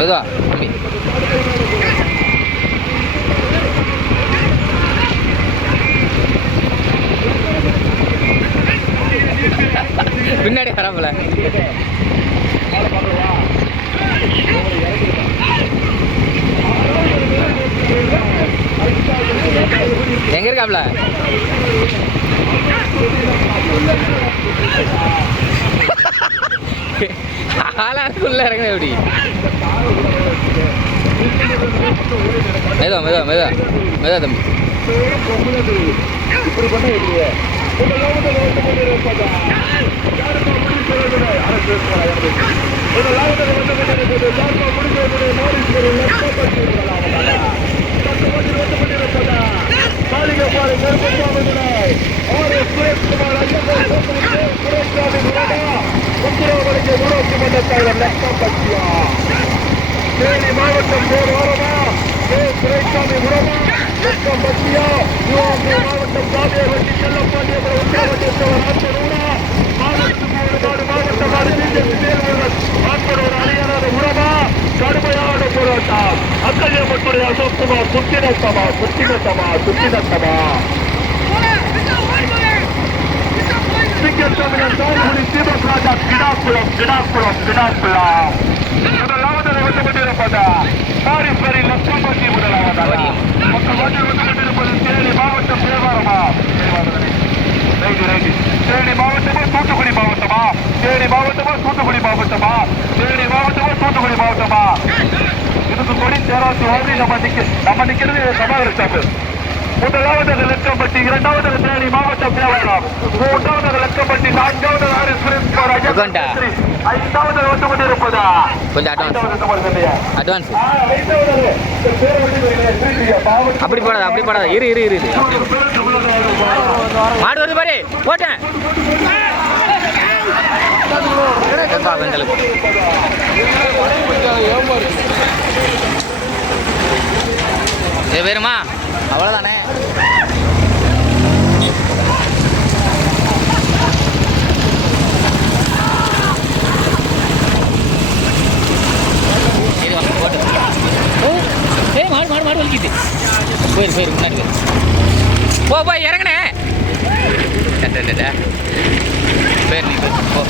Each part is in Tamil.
மெதுவா தம்பி பின்னாடி வராமல. எங்க இருக்காப்ல? ஆளாருக்குள்ள இறங்குது எப்படி? மேதா மேதா மேதா மேதா தம்பி. தேனி மாவட்டம் பேர் கே துரைசாமி உரமா லட்சம் பத்தியா? யுவாபி மாவட்டம் சாமியை சாமியவட்டி செல்லப்பாண்டியபுரம் உத்தரவட்டத்தவர் ஆத்தனூரா மாவட்டம் மாடு மாவட்டம் மாடு பிஜேபி தேர்தல் ஆத்தனூர் அணியனார் உரமா கடுமையான போராட்டம். அக்கல்யப்பட்டுடைய அசோக்குமார் சுத்தினத்தமா சுத்தினத்தமா சுத்தினத்தமா சிங்கத்தமிழன் தாய்மொழி தீபக் ராஜா கிடாக்குளம் கிடாக்குளம் கிடாக்குளம். முதலாவது வந்துகொண்டிருப்பது காரிப்பரி லட்சம்பட்டி முதலாவதாக. மொத்த வந்து வந்துகொண்டிருப்பது தேனி மாவட்டம் தேவாரமா? ரைட்டு ரைட்டு தேனி மாவட்டமா தூத்துக்குடி மாவட்டமா? தேனி மாவட்டமா தூத்துக்குடி மாவட்டமா? தேனி மாவட்டமா தூத்துக்குடி மாவட்டமா? இதுக்கு கொடி தேராசி ஓடி நம்ம நிக்க நம்ம நிக்கிறது சமாதான ஸ்டாப்பு முதலாவது லட்சம்பட்டி இரண்டாவது தேனி மாவட்டம் தேவாரம் மூன்றாவது லட்சம்பட்டி நான்காவது உட்காண்டா. ஐந்தாவது வந்து கொண்டிருப்பதா? கொஞ்சம் அட்வான்ஸ் அட்வான்ஸ் அப்படி போடாத அப்படி போடாத. இரு இரு இரு மாடு வருது பாரு. போட்டேன். வேணுமா? அவ்வளோதானே இரு, வாங்க, மாடு மாடு மாடு வலிக்குது. போயிரு போயிரு முன்னாடி போயிரு. போ போய் இறங்குனே. நீ போ.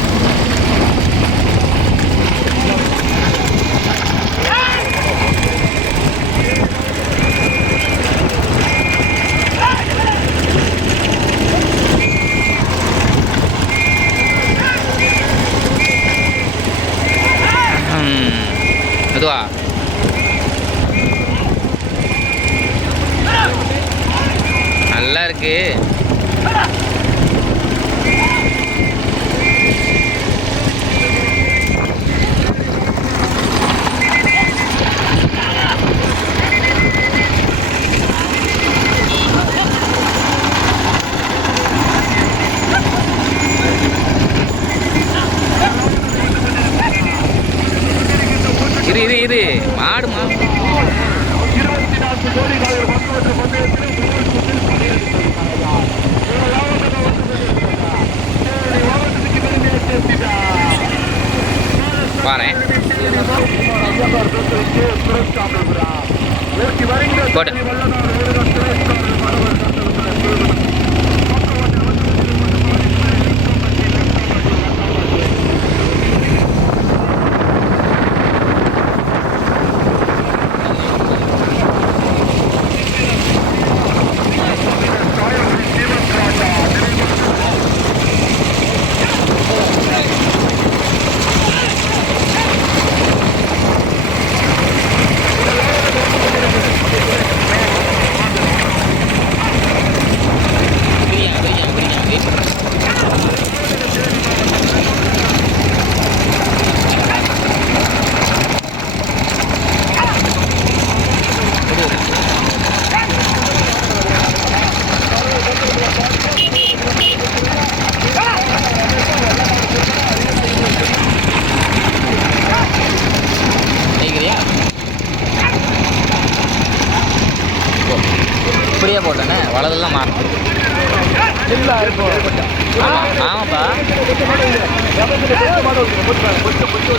ஆமாப்பா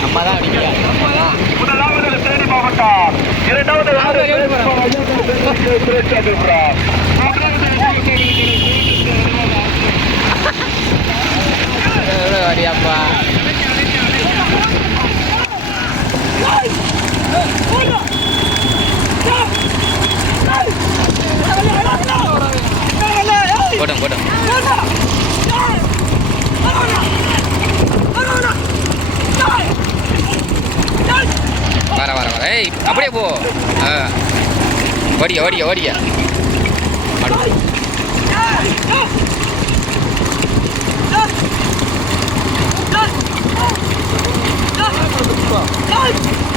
நம்ம தான் அடிக்கல முதலாவது தேனி அடியாப்பா போட்டோம் போட்டோம். வர வர வர. ஏய் அப்படியே போ. ஓடிய ஓடிய ஓடிய.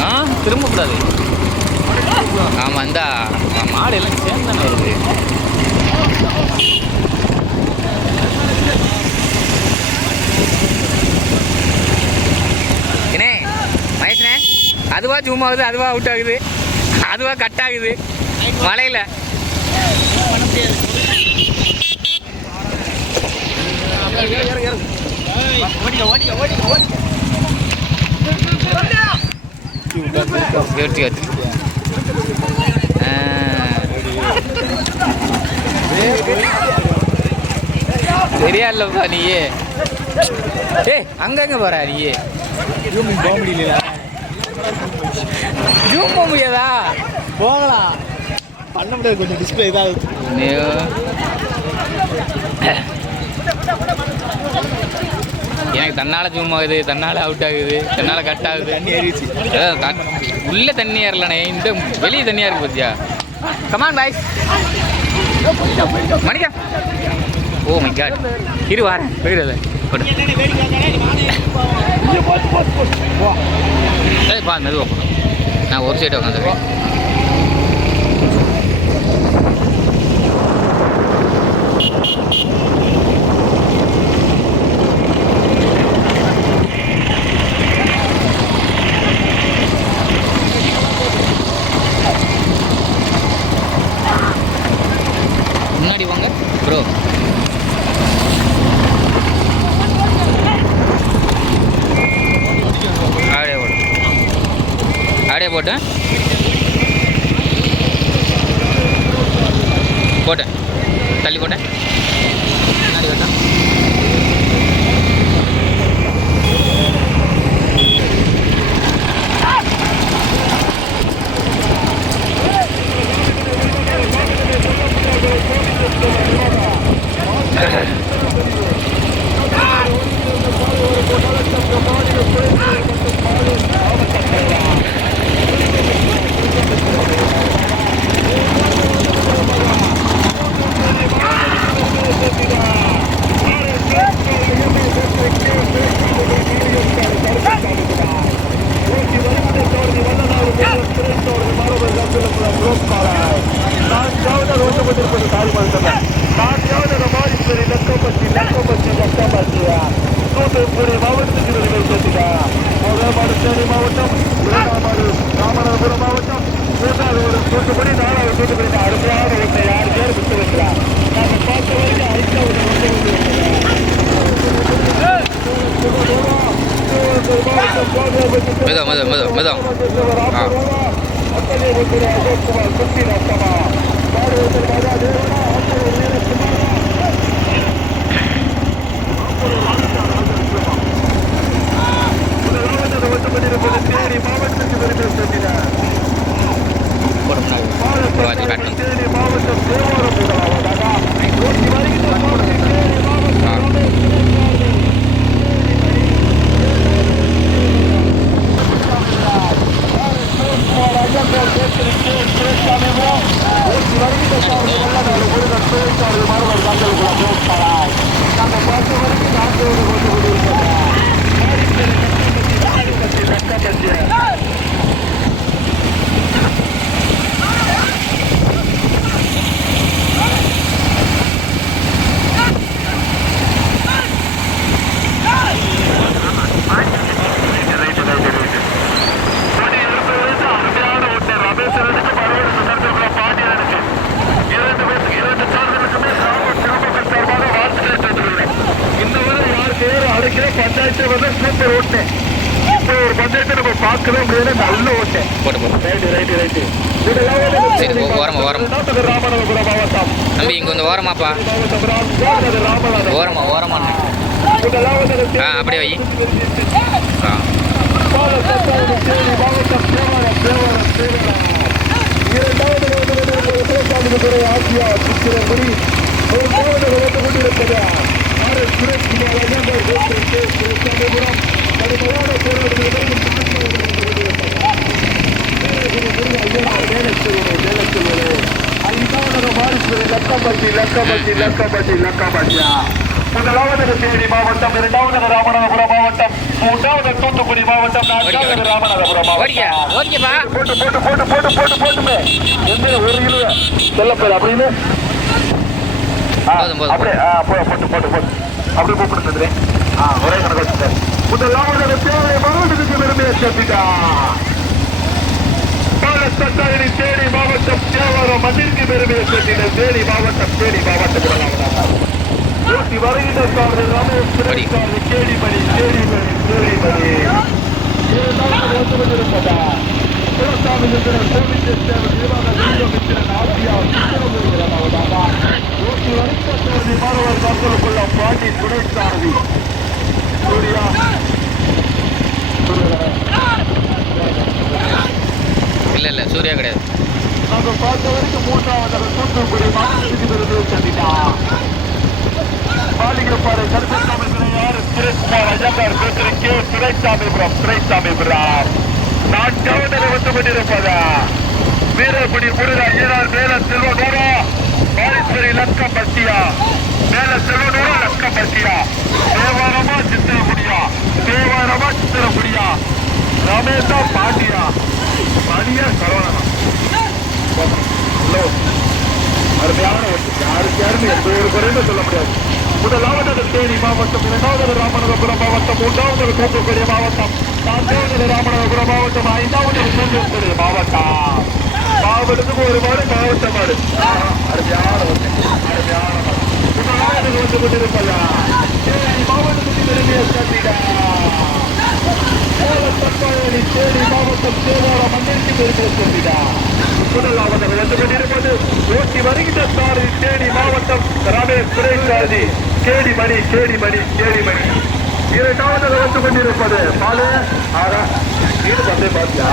ஆ? திரும்பக்கூடாது. ஆமாம் இந்த. மாடு எல்லாம் சேர்ந்து தானே வருது அதுவா ஜூம் ஆகுது அதுவா அவுட் ஆகுது. அதுவா கட் ஆகுது. யோசிச்சு சரியா இல்லப்பா நீயே. ஏய் அங்கங்க போற நீயே? போக முடியல ஜூம் போக முடியாதா? போகலாம் பண்ண முடியாது கொஞ்சம் டிஸ்பிளே இதாகுது. ஐயோ. எனக்கு தன்னால ஜூம் ஆகுது தன்னால அவுட் ஆகுது தன்னால கட் ஆகுது. தண்ணி ஏறிச்சு உள்ள தண்ணி ஏறலண்ணே இந்த வெளியே தண்ணியா இருக்கு பத்தியா கமான் பாய்ஸ் மணிக்கா ஓ மை காட் இரு வாரேன் போயிடுது கொடு ஏய் பா மெதுவாக போகணும் நான் ஒரு சைடு உட்காந்துருக்கேன் முன்னாடி வாங்க ப்ரோ அப்படியே போடு அப்படியே போட்டேன் போட்டேன் தள்ளி போட்டேன் முன்னாடி போட்டேன் மாவட்டம் பார்க்கவே முடியாது நல்ல ஓட்டு. ரைட்டு ரைட்டு ரைட்டு சரி, ஓரமா, ஓரமா. தம்பி இங்கே வந்து ஓரமாப்பா. ஓரமா ஓரமா. ஆ அப்படியே வை. ஆ. பாலசத்திரம் தேனி மாவட்டம் தேவாரம் தேவாரம் தேவாரம் இரண்டாவது விவசாயிகளுடைய ஆசியா சித்திரங்குடி மூன்றாவது வந்து கொண்டிருப்பது ஆர் எஸ் சுரேஷ்குமார் அஜாந்தர் கோத்தர் கே சிவசாமிபுரம் கடுமையான போராட்டத்தில் லக்கம்பட்டி லக்கம்பட்டி லக்கம்பட்டியா முதலாவது தேனி மாவட்டம் இரண்டாவது ராமநாதபுரம் மாவட்டம் மூன்றாவது தூத்துக்குடி மாவட்டம் நான்காவது ராமநாதபுரம் மாவட்டம். போட்டு போட்டு போட்டு போட்டு போட்டு போட்டுமே. எந்த ஒரு கிலோ சொல்லப்போது அப்படின்னு. அப்படியே போட்டு போட்டு போட்டு. அப்படியே கூப்பிடுங்க ஆ ஒரே கணக்கு வச்சுட்டேன் முதலாவது தேவை மாவட்டத்துக்கு பெருமையை சேர்த்துட்டா மாவட்டம். தேவாரம் மண்ணிற்கு பெருமையை சேர்த்தின தேனி மாவட்டம் தேனி மாவட்டம் ஓட்டி வருகின்ற சார்பு ரமேஷ் படி. சார்பு கேடிமணி கேடிமணி கேடிமணி இரண்டாவது வந்து கொண்டிருப்பதா குலசாமி மித்திரன் கோவிந்த சேவன் நிர்வாக மித்திரன் ஆசியா சித்திரமுருகிறதாவதாக ஓட்டி வருகின்ற சாரதி மாணவர் காத்தலுக்குள்ள பாண்டி துணை சாரதி சூர்யா. இல்லை இல்லை சூர்யா கிடையாது. நாங்க பார்த்த வரைக்கும் மூன்றாவது தூத்துக்குடி மாவட்டத்துக்கு விருது சந்திட்டான் பாலிகப்பாறை கருப்பசாமி பிள்ளையார் சுரேஷ்குமார் அஜாந்தார் பேசுகிற கே. துரைசாமிபுரம் துரைசாமிபுரம். நான்காவது வந்து கொண்டிருப்பதா? வீரகுடி முருகா ஈரார் மேல செல்வ நூறா பாரிஸ்வரி லக்கம் பட்டியா மேல செல்வ நூறா லக்கம் பட்டியா தேவாரமா சித்திரகுடியா? தேவாரமா சித்திரகுடியா? ரமேஷா பாண்டியா? பாண்டியா சரவணனா ஹலோ அருமையான ஒன்று யாருக்கு யாருமே எந்த ஒரு குறையுமே சொல்ல முடியாது. முதலாவது தேனி மாவட்டம் இரண்டாவது ராமநாதபுரம் மாவட்டம் மூன்றாவது தூத்துக்குடி மாவட்டம் நான்காவது ராமநாதபுரம் மாவட்டம் ஐந்தாவது தூத்துக்குடி மாவட்டம். மாவட்டத்துக்கு ஒரு மாடு மாவட்ட மாடு. ஆஹா, அருமையான ஒன்று அருமையான மாடு. முதலாவது வந்து கொண்டிருப்பதா? தேனி மாவட்டத்துக்கு பெருமையை சேர்த்திடா தற்காலி தேனி மாவட்டம் தேவாரம் மண்ணிற்கு பெருமை சொல்லிடா முதலாவது வந்து கொண்டிருப்பது ஓட்டி வருகின்ற சாரி தேனி மாவட்டம் ரமேஷ் துரைசாதி கேடி மணி கேடி மணி கேடி மணி. இரண்டாவது வந்து கொண்டிருப்பது பாலு. இது வந்து பாத்தியா?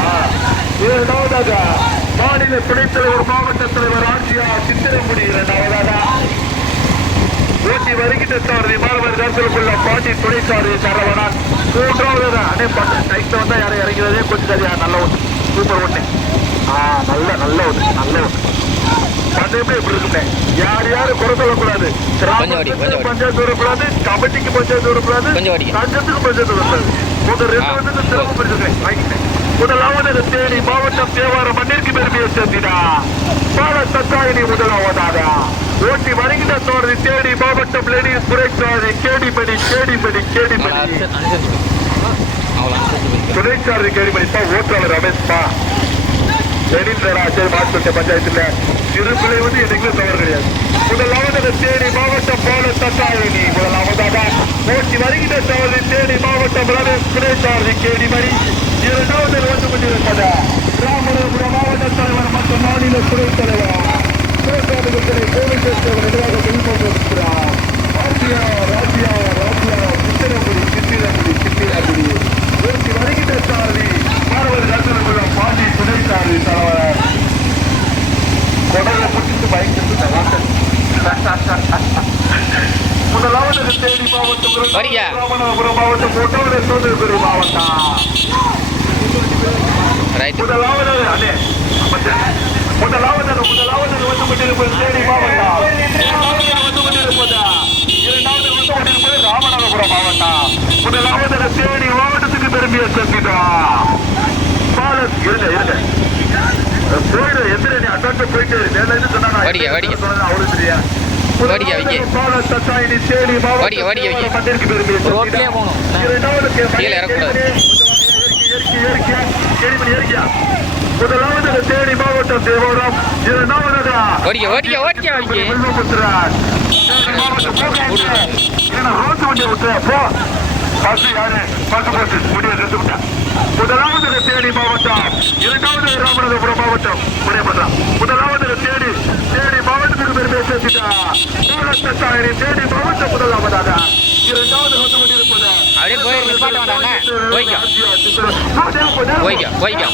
இரண்டாவதாக மாநில துணைத் தலைவர் மாவட்ட தலைவர் ஆட்சியா சித்திரமுடி இரண்டாவதாக. ஓட்டி வருகின்ற சாரதி மாணவர் தரத்திற்குள்ள பாட்டி துணை சாரதி சரவணன். மூன்றாவது அண்ணே பட்டு டைட் வந்தால் யாரும் இறங்கிறதே கொஞ்சம் சரியா நல்ல ஒன்று சூப்பர் ஒன்று ஆ நல்ல நல்ல ஒன்று நல்ல ஒன்று பந்தயமே இப்படி இருக்குமே யார் யாரும் குறை சொல்லக்கூடாது. பஞ்சாயத்து வரக்கூடாது கமிட்டிக்கு பஞ்சாயத்து வரக்கூடாது. சங்கத்துக்கு பஞ்சாயத்து வரக்கூடாது. முதல் ரெண்டு. வந்து சிறப்பு பரிசுகள். வாங்கிட்டேன் முதலாவது தேனி மாவட்டம் தேவாரம் மண்ணிற்கு பெருமையை சேர்த்தினா பால தத்தாயினி முதலாவதாக ஓட்டி வருகின்ற தோழி தேடி மாவட்டம் லேடிஸ் துறைச்சாரி கேடிமணி அவளை அனுசரிச்சு துணைச்சாரதி கேடிமணி தான் ஓட்டுறாள் ரமேஷ்பா லெனின்தரா சரி மாட்டு பஞ்சாயத்துல திருப்பிள்ளை வந்து என்னைக்குமே தவறு கிடையாது. முதலாவது தேனி மாவட்டம் போல தத்தாயினி முதலாவதாக ஓட்டி வருகின்ற தவறு தேனி மாவட்டம் ரமேஷ் துணைச்சாரதி கேடிமணி இரண்டாவது வந்து கொண்டிருப்பது ராமநாதபுரம் மாவட்ட தலைவர் மற்றும் மாநில துணைத் தலைவர். சிவகாமிகளை கோவில் தேர்தல் எதிராக வெளிப்படுத்திருக்கிறார் ராஜ்யா ராஜ்யா ராஜ்யா சித்திரகுடி வருகின்ற சாரதி துணை சாரதி தலைவர் கொடலை பிடிச்சிட்டு பயந்துட்டு முதலாவது தேனி மாவட்டம் வரியா? ராமநாதபுரம் மாவட்டம் மூன்றாவது தூத்துக்குடி மாவட்டம் ரைட்டு முதலாவது அதே முதலாவது முதலாவது வந்து கொண்டிருப்பது தேனி மாவட்டம் இரண்டாவது வந்து கொண்டிருப்பது இரண்டாவது வந்து கொண்டிருப்பது ராமநாதபுரம் மாவட்டம் முதலாவது தேனி மாவட்டத்துக்கு பெருமையை சேர்த்துட்டோம் பாலஸ் இருங்க இருங்க. போயிடு எந்திர நீ அட்டாட்ட போயிட்டு. மேல இருந்து சொன்னா. பாலஸ் தத்தாயினி தேனி மாவட்டம் வடிங்க, வடிங்க, வைங்க. மண்ணிற்கு பெருமையை ரோட்லயே. இரண்டாவது கீழே இறக்கக்கூடாது. முதலாவது தேனி மாவட்டம் தேவரம். இரண்டாவது ஓடிக்க ஓடிக்க ஓடிக்க வைக்க மாவட்டம். ஏன்னா ரோட்டு வண்டியை விட்டு போ. பஸ் யாரு? பஸ். போட்டு முடிய நிறுத்தி விட்டேன் முதலாவது தேனி மாவட்டம் இரண்டாவது ராமநாதபுரம் மாவட்டம் முதலாவது தேனி தேனி மாவட்டத்துக்கு பெருமை சேர்த்துட்டா தேனி மாவட்டம் முதலாவதாக இரண்டாவது வந்து கொண்டிருப்பது அப்படியே போய் நிப்பாட்ட வேண்டாண்ணே. போய்க்கோ. போய்க்கோ, போய்க்கோ,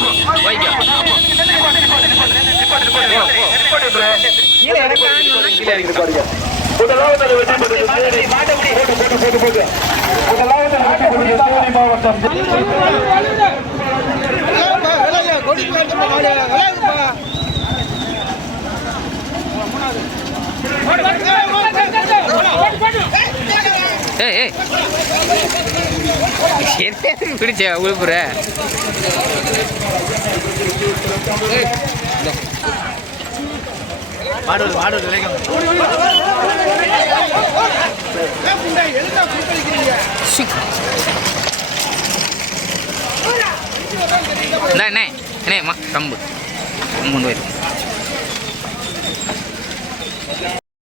போய்க்கோ. கீழே இறக்கான்னு கீழே இறக்கி முதலாவது முதலாவது மாவட்டம் பிடிச்ச மாடு மாடு விளையாங்க இந்த என்ன என்ன கம்பு கம்பு கொண்டு போயிரு